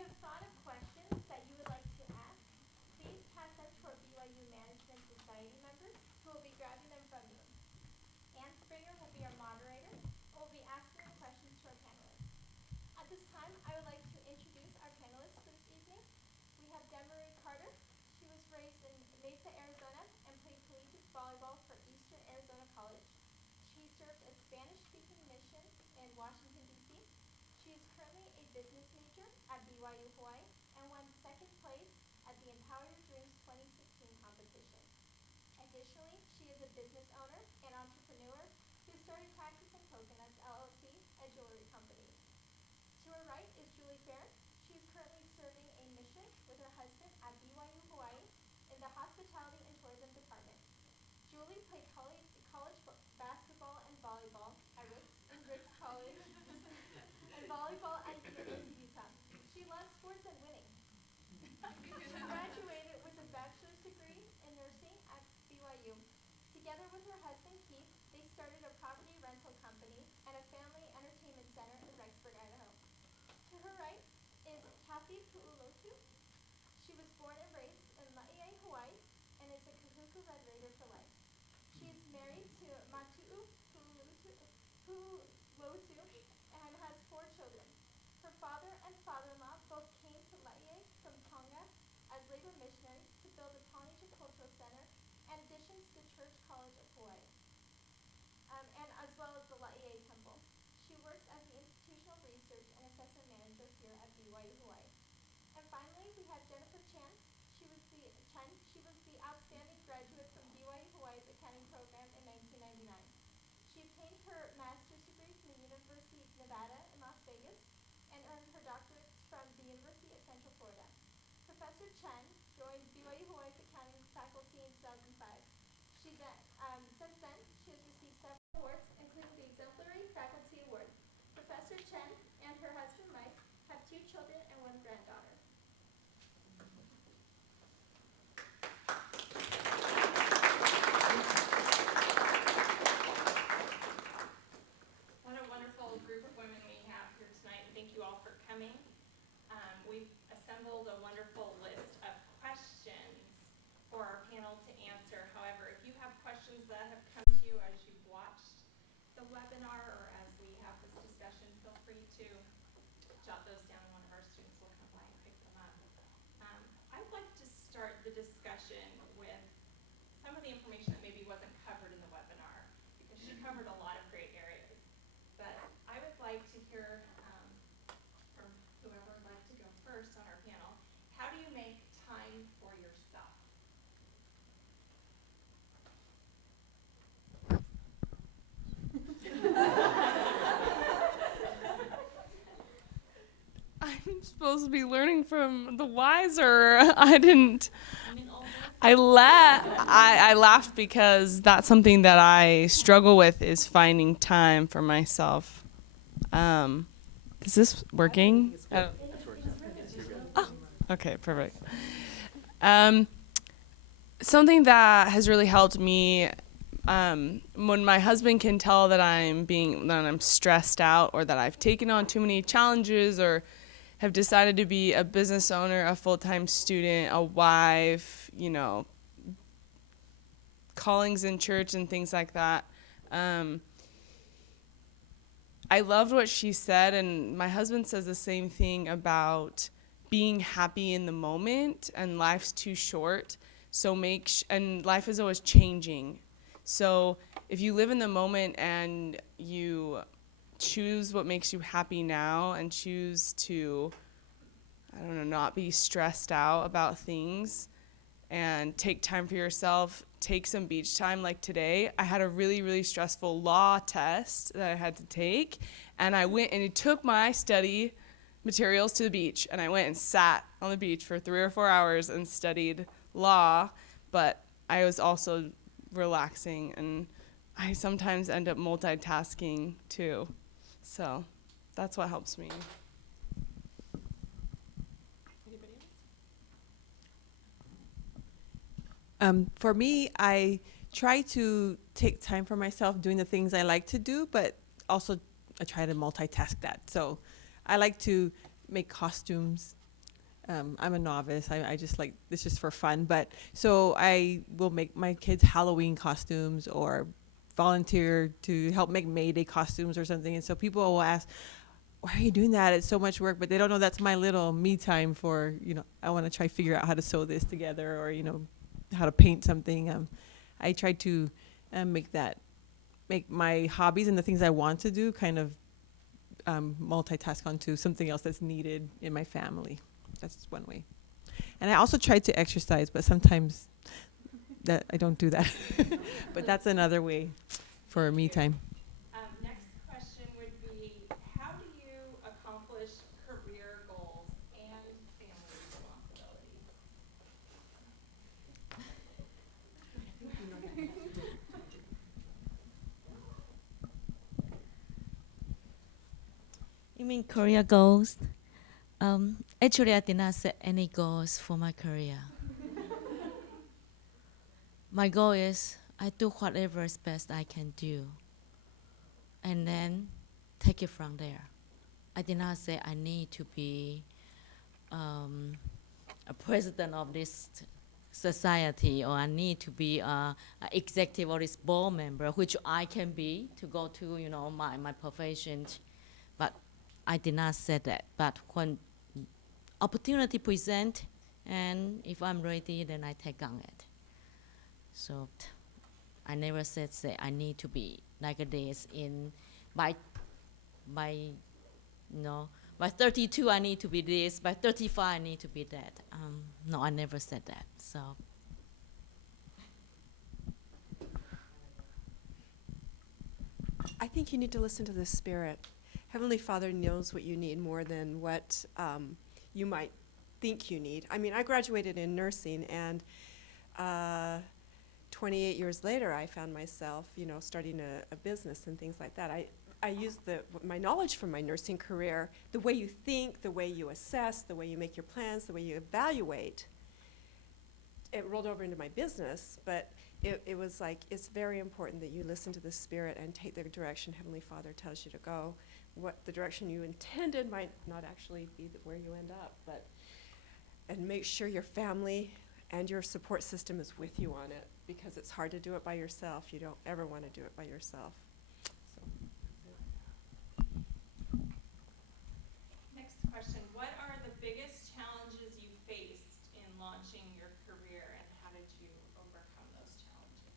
have thought of questions that you would like to ask, please pass them to our BYU Management Society members who will be grabbing them from you. Ann Springer will be our moderator and will be asking the questions to our panelists. At this time, I would like to introduce our panelists for this evening. We have Demarie Carter. She was raised in Mesa, Arizona, and played collegiate volleyball for Eastern Arizona College. She served as Spanish-speaking mission in Washington, D.C. She is currently a business major at BYU Hawaii and won second place at the Empower Your Dreams 2016 competition. Additionally, she is a business owner and entrepreneur who started Cactus and Coconuts LLC, a jewelry company. To her right is Julie Fair. She is currently serving a mission with her husband at BYU Hawaii in the Hospitality and Tourism Department. Julie played college basketball and volleyball at Rich College and volleyball at the University of Utah. She loves sports and winning. She graduated with a bachelor's degree in nursing at BYU. Together with her husband Keith, they started a property rental company and a family entertainment center in Rexburg, Idaho. To her right is Kathy Pu'ulotu. She was born and raised in Laie, Hawaii, and is a Kahuku Red Raider for life. She is married to Matu'u Pu'ulotu and has 4 children. Her father and father-in-law both came to Laie from Tonga as labor missionaries to build a Polynesian Cultural Center and additions to Church College of Hawaii, and as well as the Laie Temple. She works as the Institutional Research and Assessment Manager here at BYU Hawaii. And finally, we have Jennifer Chan. She was the outstanding graduate from BYU Hawaii's accounting program in 1999. She obtained her master's degree from the University of Nevada in Las Vegas and earned her doctorate from the University of Central Florida. Professor Chen joined BYU Hawaii's accounting faculty in 2005. Since then, she has received several awards, including the Exemplary Faculty Award. Professor Chen and her husband Mike have 2 children and 1 granddaughter. What a wonderful group of women we have here tonight. Thank you all for coming. We've assembled a wonderful list of questions for our panel to answer. However, if you have questions that have come to you as you've watched the webinar or as we have this discussion, feel free to jot those down. One of our students will come by and pick them up. I'd like to start the discussion with some of the information that maybe wasn't covered in the webinar, because she covered a lot of great areas. But I would like to hear from whoever would like to go first on our panel. How do you make time for yourself? I'm supposed to be learning from the wiser. I didn't. I laughed because that's something that I struggle with, is finding time for myself. Is this working? Oh, okay, perfect. Something that has really helped me, when my husband can tell that I'm stressed out, or that I've taken on too many challenges, or have decided to be a business owner, a full-time student, a wife, callings in church and things like that. I loved what she said, and my husband says the same thing about being happy in the moment, and life's too short. And life is always changing. So if you live in the moment and you choose what makes you happy now, and choose to, not be stressed out about things, and take time for yourself, take some beach time. Like today, I had a really, really stressful law test that I had to take, and I went and took my study materials to the beach, and I went and sat on the beach for 3 or 4 hours and studied law, but I was also relaxing, and I sometimes end up multitasking too. So that's what helps me. Anybody else? For me, I try to take time for myself doing the things I like to do, but also I try to multitask that. So I like to make costumes I'm a novice. I just like this just for fun. But so I will make my kids Halloween costumes or volunteer to help make May Day costumes or something. And so people will ask, why are you doing that? It's so much work, but they don't know that's my little me time for, I want to try figure out how to sew this together or, how to paint something. I try to make my hobbies and the things I want to do kind of multitask onto something else that's needed in my family. That's one way. And I also try to exercise, but sometimes that I don't do that. But that's another way for me time. Next question would be, how do you accomplish career goals and family responsibilities? You mean career goals? Actually, I did not set any goals for my career. My goal is I do whatever is best I can do, and then take it from there. I did not say I need to be a president of this society, or I need to be a executive or this board member, which I can be to go to my profession. But I did not say that. But when opportunity present, and if I'm ready, then I take on it. So I never said say I need to be like this in by 32 I need to be this, by 35 I need to be that. No, I never said that. So I think you need to listen to the Spirit. Heavenly Father knows what you need more than what you might think you need. I mean, I graduated in nursing, and 28 years later, I found myself, starting a business and things like that. I used my knowledge from my nursing career, the way you think, the way you assess, the way you make your plans, the way you evaluate. It rolled over into my business, but it was like, it's very important that you listen to the Spirit and take the direction Heavenly Father tells you to go. What the direction you intended might not actually be where you end up, and make sure your family and your support system is with you on it, because it's hard to do it by yourself. You don't ever want to do it by yourself. Next question, what are the biggest challenges you faced in launching your career, and how did you overcome those challenges?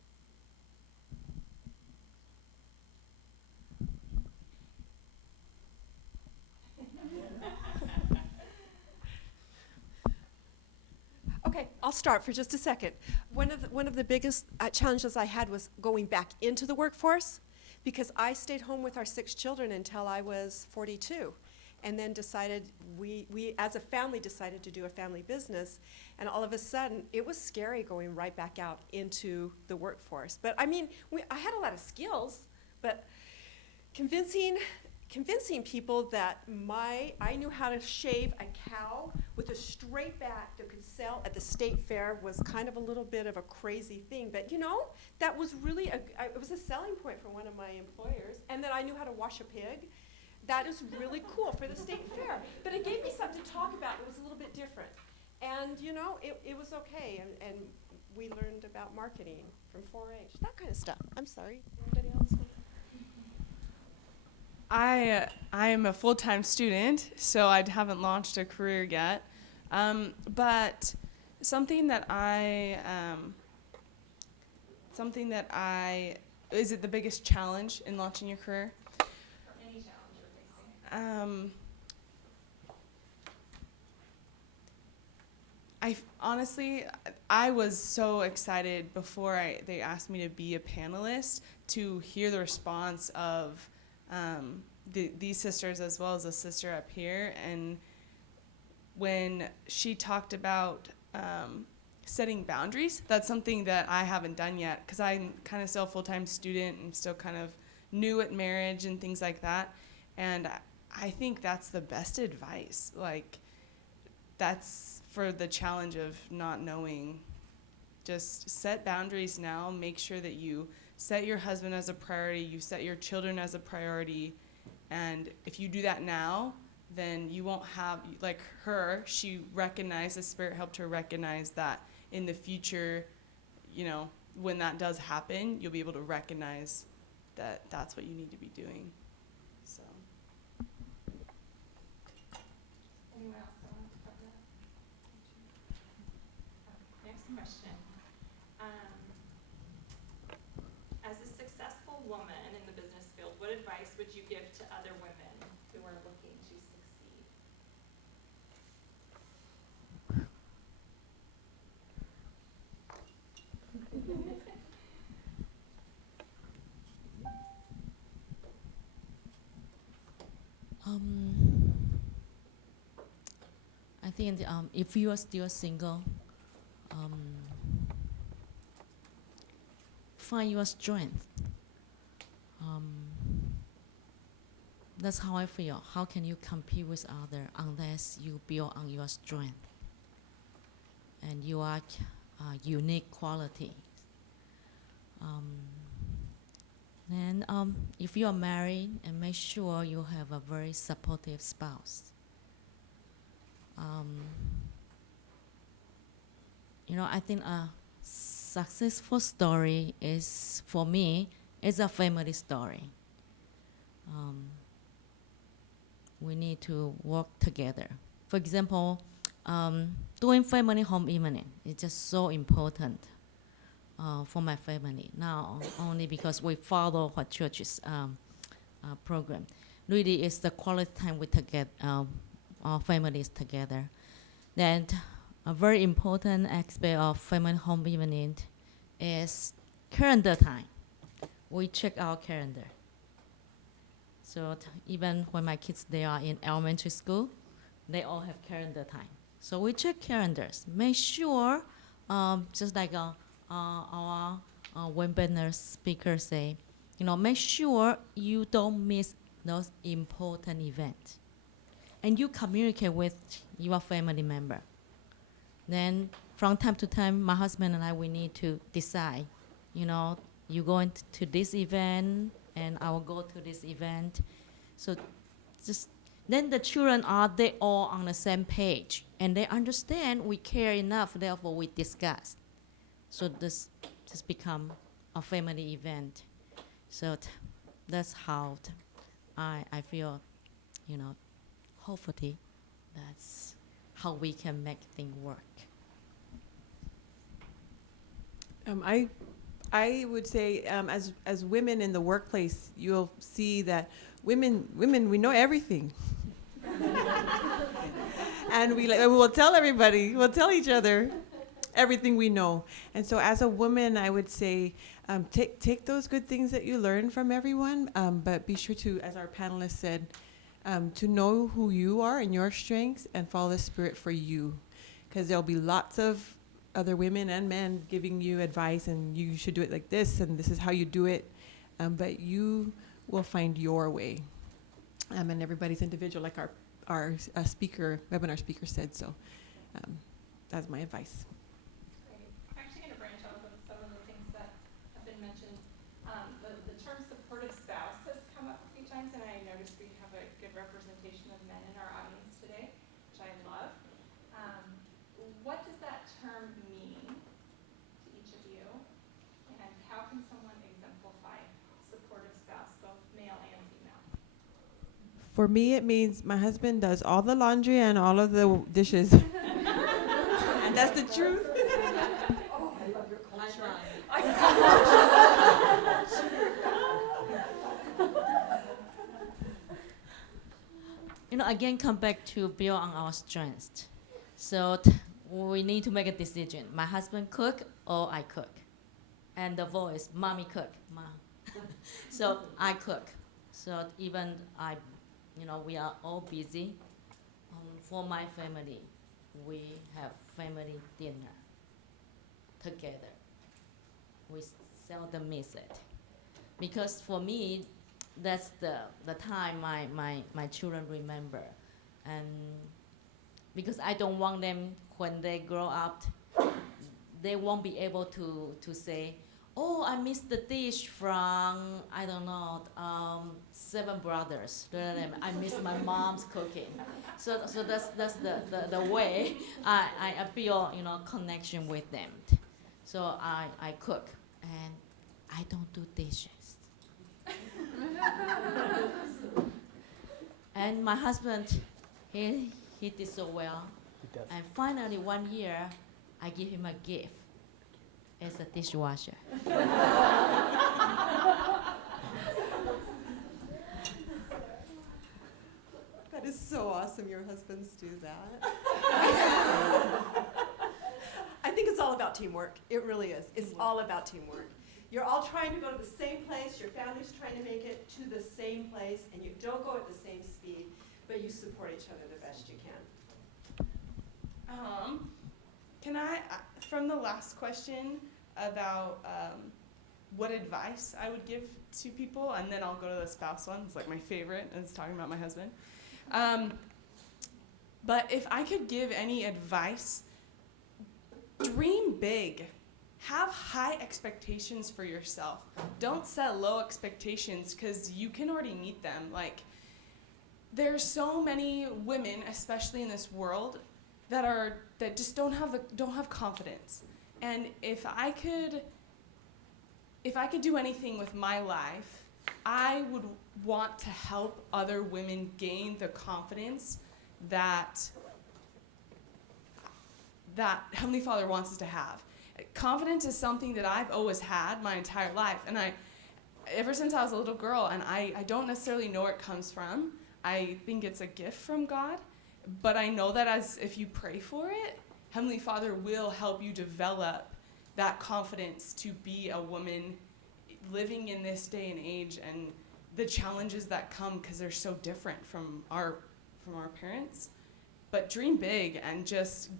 Okay, I'll start for just a second. One of the biggest challenges I had was going back into the workforce, because I stayed home with our 6 children until I was 42, and then decided we as a family decided to do a family business, and all of a sudden it was scary going right back out into the workforce. But I mean, I had a lot of skills, but convincing people that I knew how to shave a cow with a straight back that could sell at the state fair was kind of a little bit of a crazy thing. But that was really it was a selling point for one of my employers. And then I knew how to wash a pig. That is really cool for the state fair. But it gave me something to talk about. It was a little bit different. And it was okay. And we learned about marketing from 4-H, that kind of stuff. I'm sorry. Anybody else? I am a full-time student, so I haven't launched a career yet. But something that is it the biggest challenge in launching your career? Or any challenge you're facing? Honestly, I was so excited before they asked me to be a panelist to hear the response of these sisters, as well as a sister up here. And when she talked about setting boundaries, that's something that I haven't done yet, because I'm kind of still a full-time student and still kind of new at marriage and things like that. And I think that's the best advice. Like, that's for the challenge of not knowing. Just set boundaries now. Make sure that you set your husband as a priority, you set your children as a priority, and if you do that now, then you won't have, like her, she recognized, the Spirit helped her recognize that in the future, you know, when that does happen, you'll be able to recognize that that's what you need to be doing. So. Anyone else that wants to cover that? Okay, next question. As a successful woman in the business field, what advice would you give to other women who are looking to succeed? I think if you are still single, find your strength. That's how I feel. How can you compete with others unless you build on your strength and your unique quality? Then, if you are married, and make sure you have a very supportive spouse. You know, I think a successful story is, for me, is a family story. We need to work together. For example, doing family home evening is just so important for my family. Now, only because we follow what church's program. Really, it's the quality time we get our families together. Then, a very important aspect of family home evening is calendar time. We check our calendar. So even when my kids, they are in elementary school, they all have calendar time. So we check calendars. Make sure, just like our webinar speaker say, you know, make sure you don't miss those important events. And you communicate with your family member. Then from time to time, my husband and I, we need to decide, you know, you going to this event, and I will go to this event. So just then the children they all on the same page, and they understand we care enough, therefore we discuss. So this just become a family event. So that's how I feel, you know, hopefully that's how we can make things work. I would say, as women in the workplace, you'll see that women we know everything, and we will tell everybody, we'll tell each other everything we know. And so, as a woman, I would say, take those good things that you learn from everyone, but be sure to, as our panelists said, to know who you are and your strengths, and follow the Spirit for you, because there'll be lots of other women and men giving you advice, and you should do it like this, and this is how you do it, but you will find your way, and everybody's individual, like our webinar speaker said. So that's my advice. Great. I'm actually going to branch off of some of the things that have been mentioned. The term supportive spouse has come up a few times, and I noticed we have a good representation of men in our audience today, which I love. What does that term mean to each of you, and how can someone exemplify supportive spouse, both male and female? For me, it means my husband does all the laundry and all of the dishes. And that's the truth. Oh, I love your culture. You know, again, come back to build on our strengths. So we need to make a decision. My husband cook or I cook? And the voice, mommy cook, mom. So I cook. So even we are all busy. For my family, we have family dinner together. We seldom miss it. Because for me, that's the time my children remember. And because I don't want them, when they grow up, they won't be able to say, Oh, I missed the dish from, I don't know, Seven Brothers. I miss my mom's cooking. So that's the way I feel, connection with them. So I cook and I don't do dishes. And my husband, he did so well. He does. And finally, one year, I give him a gift as a dishwasher. That is so awesome your husbands do that. I think it's all about teamwork. It really is. It's all about teamwork. You're all trying to go to the same place, your family's trying to make it to the same place, and you don't go at the same speed, but you support each other the best you can. Can I, from the last question about what advice I would give to people, and then I'll go to the spouse one. It's like my favorite, and it's talking about my husband. But if I could give any advice, dream big. Have high expectations for yourself. Don't set low expectations because you can already meet them. Like, there's so many women, especially in this world, that just don't have confidence. And if I could do anything with my life, I would want to help other women gain the confidence that Heavenly Father wants us to have. Confidence is something that I've always had my entire life, and ever since I was a little girl, and I don't necessarily know where it comes from. I think it's a gift from God, but I know that if you pray for it, Heavenly Father will help you develop that confidence to be a woman living in this day and age, and the challenges that come because they're so different from our parents. But dream big and just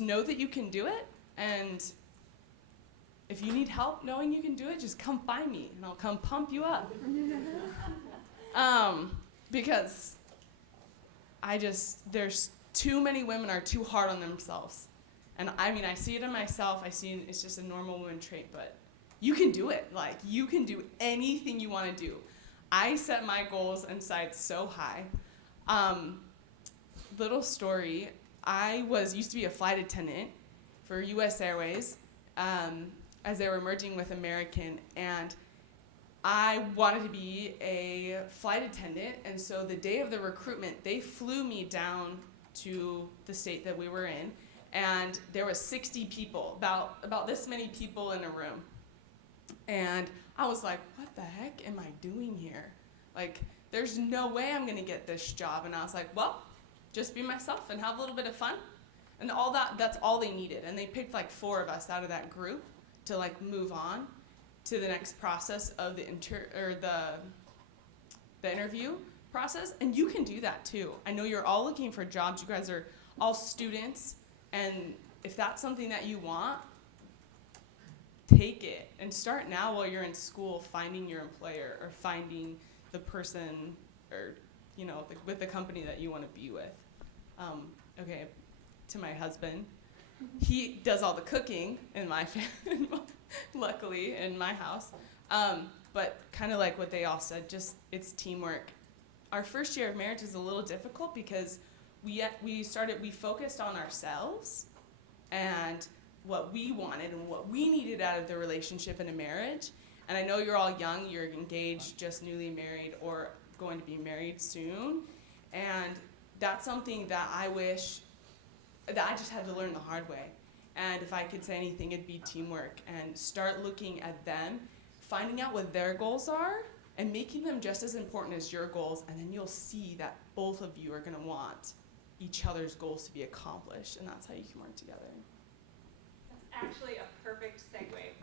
know that you can do it, and if you need help knowing you can do it, just come find me and I'll come pump you up. Because there's too many women are too hard on themselves. And I see it in myself. It's just a normal woman trait, but you can do it. Like, you can do anything you want to do. I set my goals and sights so high. Little story, I used to be a flight attendant for U.S. Airways as they were merging with American, and I wanted to be a flight attendant, and so the day of the recruitment, they flew me down to the state that we were in, and there was 60 people, about this many people in a room. And I was like, what the heck am I doing here? Like, there's no way I'm gonna get this job. And I was like, well, just be myself and have a little bit of fun. And that's all they needed. And they picked like 4 of us out of that group to like move on to the next process of the interview process. And you can do that too. I know you're all looking for jobs. You guys are all students. And if that's something that you want, take it and start now while you're in school finding your employer or finding the person or, with the company that you want to be with. Okay, to my husband. He does all the cooking in my family, luckily, in my house. But kind of like what they all said, just it's teamwork. Our first year of marriage was a little difficult because we focused on ourselves and what we wanted and what we needed out of the relationship in a marriage. And I know you're all young, you're engaged, just newly married, or going to be married soon. And that's something that I wish that I just had to learn the hard way. And if I could say anything, it'd be teamwork and start looking at them, finding out what their goals are, and making them just as important as your goals, and then you'll see that both of you are gonna want each other's goals to be accomplished, and that's how you can work together. That's actually a perfect segue for